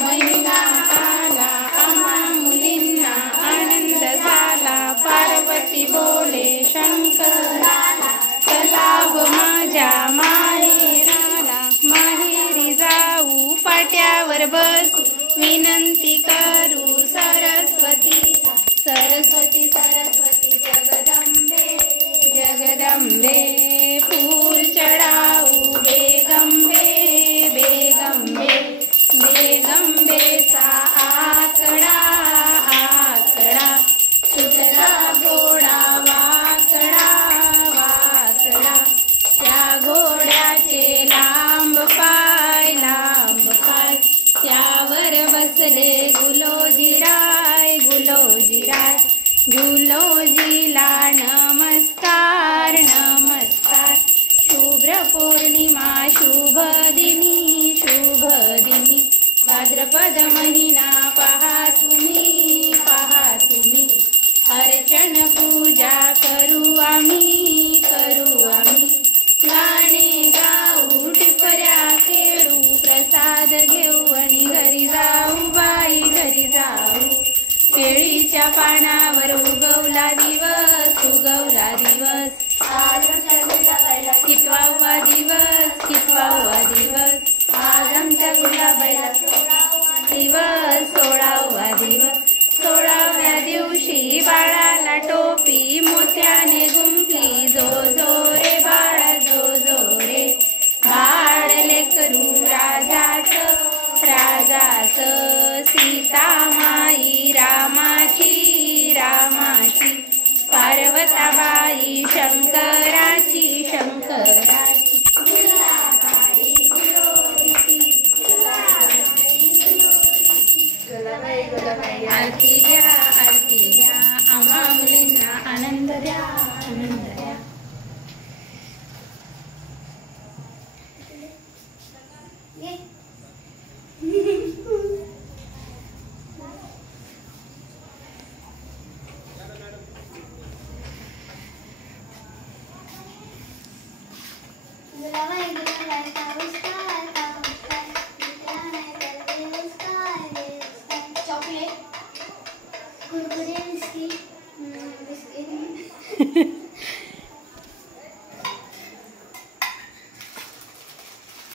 महिना आला आम्हा मुलींना आनंद झाला, पार्वती बोले शंकराला, चलाव माझ्या माहेराला, माहेरी जाऊ पाट्यावर बसू, विनंती करू सरस्वतीला, सरस्वती सरस्वती जगदंबे जगदंबे, फूल चढाऊ बेगंबे बेगंबे, बेगंबेचा आकडा आकडा, सुटला घोडा वाकडा वाकडा, त्या घोड्याचे लांब पाय त्यावर बसले गुलोजीराय गुलोजीराय, गुलोजीला नमस्कार नमस्कार, शुभ्र पौर्णिमा शुभ दिनी शुभ दिनी, भाद्रपद महिना पहा तुम्ही अर्चन पूजा करू आम्ही गाणे गाऊ टिपऱ्या खेळू, प्रसाद घेऊ आणि घरी जाऊ बाई घरी जाऊ, केळीच्या पानावर उगवला दिवस कितवावा दिवस, आज आमच्या गुलाबाईला दिवस 16वा दिवस, 16व्या दिवशी बाळाला टोपी मोत्याने गुंफली, जो जो रे बाळा जो जो रे, बाळ लेकरू राजाचं सीता माई रामाची पार्वताबाई शंकराची आरती घ्या आम्हा मुलींना आनंद द्या कुरकुरे